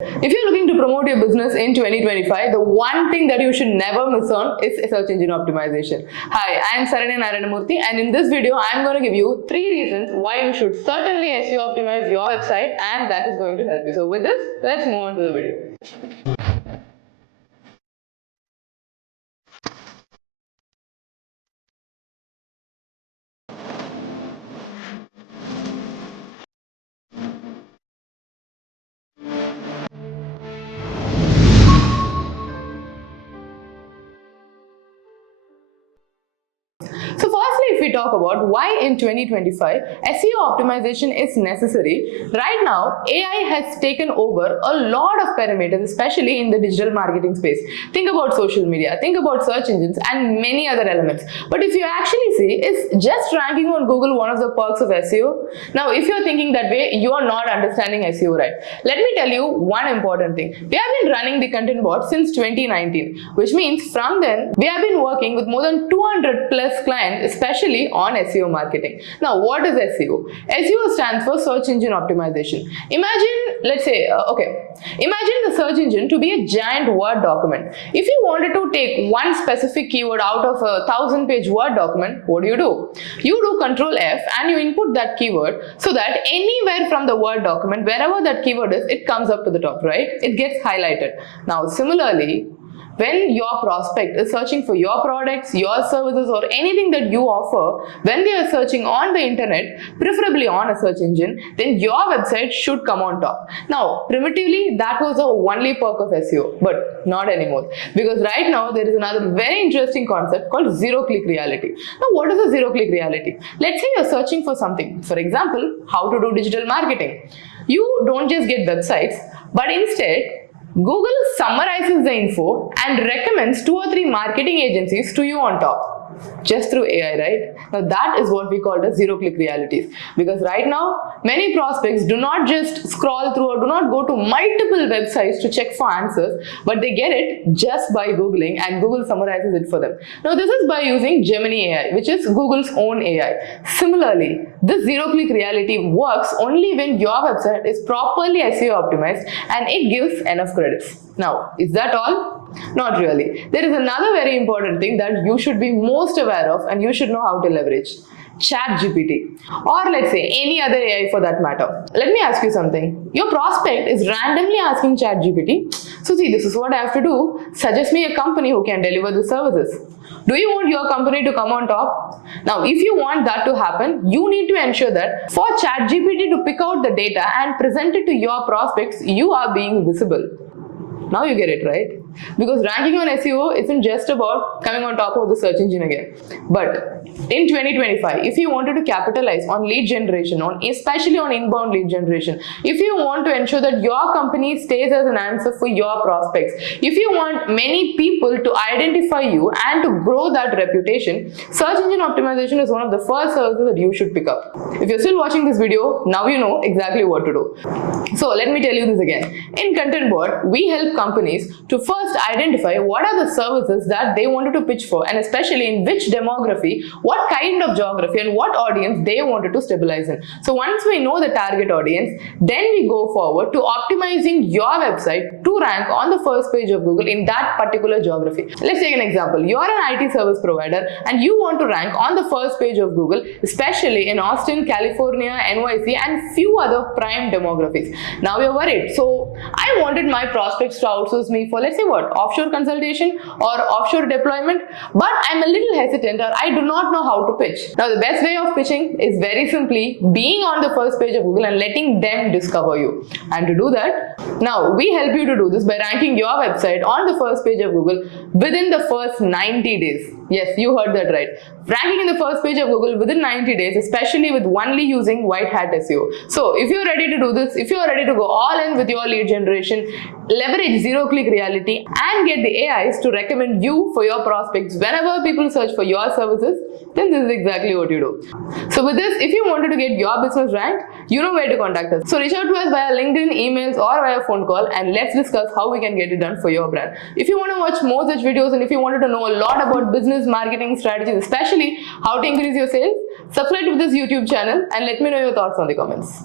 If you're looking to promote your business in 2025, the one thing that you should never miss on is search engine optimization. Hi, I am Saranya Narayanamurthy, and in this video, I am going to give you 3 reasons why you should certainly SEO optimize your website, and that is going to help you. So with this, let's move on to the video. So firstly, if we talk about why in 2025 SEO optimization is necessary, right now AI has taken over a lot of parameters, especially in the digital marketing space. Think about social media, think about search engines and many other elements. But if you actually see, is just ranking on Google one of the perks of SEO? Now, if you're thinking that way, you are not understanding SEO right. Let me tell you one important thing. We have been running the content bot since 2019, which means from then we have been working with more than 200 plus clients, especially on SEO marketing. Now, what is SEO? SEO stands for search engine optimization. Imagine, let's say, imagine the search engine to be a giant Word document. If you wanted to take one specific keyword out of a 1000-page Word document, what do? You do Control F and you input that keyword so that anywhere from the Word document, wherever that keyword is, it comes up to the top, right? It gets highlighted. Now, similarly, when your prospect is searching for your products, your services, or anything that you offer, when they are searching on the internet, preferably on a search engine, then your website should come on top. Now, primitively, that was the only perk of SEO, but not anymore. Because right now, there is another very interesting concept called zero-click reality. Now, what is a zero-click reality? Let's say you're searching for something. For example, how to do digital marketing. You don't just get websites, but instead, Google summarizes the info and recommends 2 or 3 marketing agencies to you on top. Just through AI, right? Now that is what we call the zero-click realities. Because right now, many prospects do not just scroll through or do not go to multiple websites to check for answers, but they get it just by Googling and Google summarizes it for them. Now this is by using Gemini AI, which is Google's own AI. Similarly, this zero-click reality works only when your website is properly SEO optimized and it gives enough credits. Now, is that all? Not really. There is another very important thing that you should be most aware of and you should know how to leverage. ChatGPT, or let's say any other AI for that matter. Let me ask you something. Your prospect is randomly asking ChatGPT, so see, this is what I have to do. Suggest me a company who can deliver the services. Do you want your company to come on top? Now, if you want that to happen, you need to ensure that for ChatGPT to pick out the data and present it to your prospects, you are being visible. Now you get it, right? Because ranking on SEO isn't just about coming on top of the search engine again. But in 2025, if you wanted to capitalize on lead generation, especially on inbound lead generation, if you want to ensure that your company stays as an answer for your prospects, if you want many people to identify you and to grow that reputation, search engine optimization is one of the first services that you should pick up. If you're still watching this video, now you know exactly what to do. So let me tell you this again. In Content Bot, we help companies to first identify what are the services that they wanted to pitch for, and especially in which demography, what kind of geography and what audience they wanted to stabilize in. So once we know the target audience, then we go forward to optimizing your website to rank on the first page of Google in that particular geography. Let's take an example. You are an IT service provider and you want to rank on the first page of Google, especially in Austin, California, NYC and few other prime demographies. Now you're worried. So I wanted my prospects to outsource me for, let's say, offshore consultation or offshore deployment, but I'm a little hesitant or I do not know how to pitch. Now the best way of pitching is very simply being on the first page of Google and letting them discover you. And to do that, now we help you to do this by ranking your website on the first page of Google within the first 90 days. Yes, you heard that right. Ranking in the first page of Google within 90 days, especially with only using white hat SEO. So if you're ready to do this, if you're ready to go all in with your lead generation, leverage zero-click reality and get the AIs to recommend you for your prospects whenever people search for your services, then this is exactly what you do. So with this, if you wanted to get your business ranked, you know where to contact us. So reach out to us via LinkedIn, emails or via phone call and let's discuss how we can get it done for your brand. If you want to watch more such videos and if you wanted to know a lot about business marketing strategies, especially how to increase your sales, subscribe to this YouTube channel and let me know your thoughts on the comments.